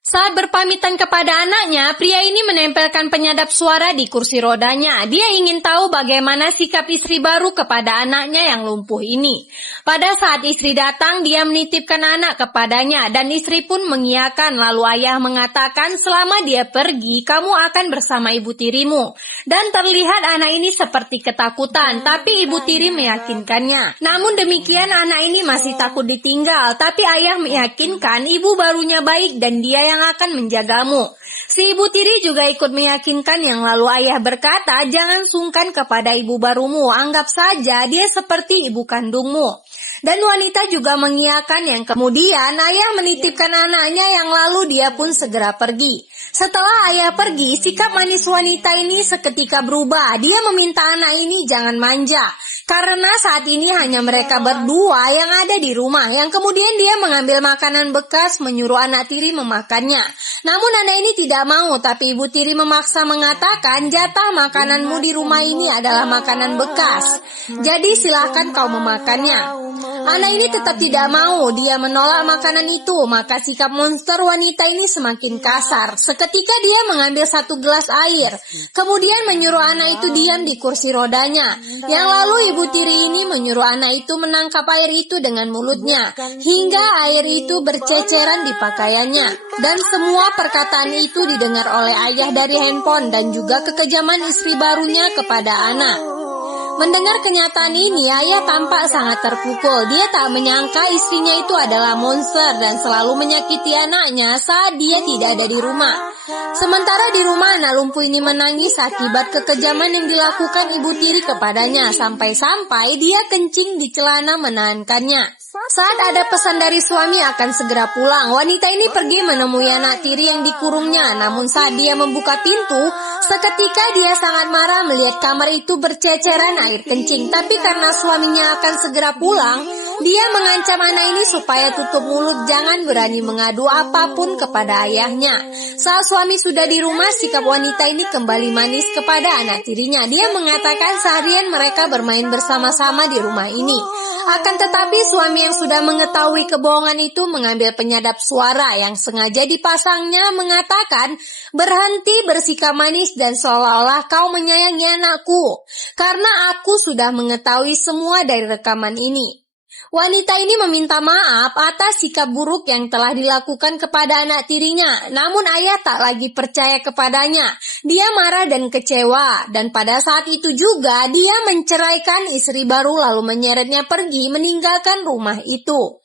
Saat berpamitan kepada anaknya, pria ini menempelkan penyadap suara di kursi rodanya. Dia ingin tahu bagaimana sikap istri baru kepada anaknya yang lumpuh ini. Pada saat istri datang, dia menitipkan anak kepadanya dan istri pun mengiyakan. Lalu ayah mengatakan, selama dia pergi, kamu akan bersama ibu tirimu. Dan terlihat anak ini seperti ketakutan, tapi ibu tiri meyakinkannya. Namun demikian, anak ini masih takut ditinggal, tapi ayah meyakinkan ibu barunya baik dan dia yang akan menjagamu. Si ibu tiri juga ikut meyakinkan yang lalu ayah berkata, jangan sungkan kepada ibu barumu, anggap saja dia seperti ibu kandungmu. Dan wanita juga mengiyakan yang kemudian ayah menitipkan anaknya yang lalu dia pun segera pergi. Setelah ayah pergi, sikap manis wanita ini seketika berubah. Dia meminta anak ini jangan manja. Karena saat ini hanya mereka berdua yang ada di rumah, yang kemudian dia mengambil makanan bekas menyuruh anak tiri memakannya. Namun anak ini tidak mau, tapi ibu tiri memaksa mengatakan jatah makananmu di rumah ini adalah makanan bekas. Jadi silakan kau memakannya. Anak ini tetap tidak mau, dia menolak makanan itu, maka sikap monster wanita ini semakin kasar. Seketika dia mengambil satu gelas air, kemudian menyuruh anak itu diam di kursi rodanya. Yang lalu ibu tiri ini menyuruh anak itu menangkap air itu dengan mulutnya, hingga air itu berceceran di pakaiannya. Dan semua perkataan itu didengar oleh ayah dari handphone dan juga kekejaman istri barunya kepada anak. Mendengar kenyataan ini, ayah tampak sangat terpukul. Dia tak menyangka istrinya itu adalah monster dan selalu menyakiti anaknya saat dia tidak ada di rumah. Sementara di rumah, anak lumpuh ini menangis akibat kekejaman yang dilakukan ibu tiri kepadanya, sampai-sampai dia kencing di celana menahankannya. Saat ada pesan dari suami akan segera pulang, wanita ini pergi menemui anak tiri yang dikurungnya. Namun saat dia membuka pintu, seketika dia sangat marah melihat kamar itu berceceran air kencing. Tapi karena suaminya akan segera pulang, dia mengancam anak ini supaya tutup mulut, jangan berani mengadu apapun kepada ayahnya. Saat suami sudah di rumah, sikap wanita ini kembali manis kepada anak tirinya. Dia mengatakan seharian mereka bermain bersama-sama di rumah ini. Akan tetapi suami yang sudah mengetahui kebohongan itu mengambil penyadap suara yang sengaja dipasangnya mengatakan, berhenti bersikap manis dan seolah-olah kau menyayangi anakku, karena aku sudah mengetahui semua dari rekaman ini. Wanita ini meminta maaf atas sikap buruk yang telah dilakukan kepada anak tirinya. Namun ayah tak lagi percaya kepadanya. Dia marah dan kecewa. Dan pada saat itu juga dia menceraikan istri baru lalu menyeretnya pergi meninggalkan rumah itu.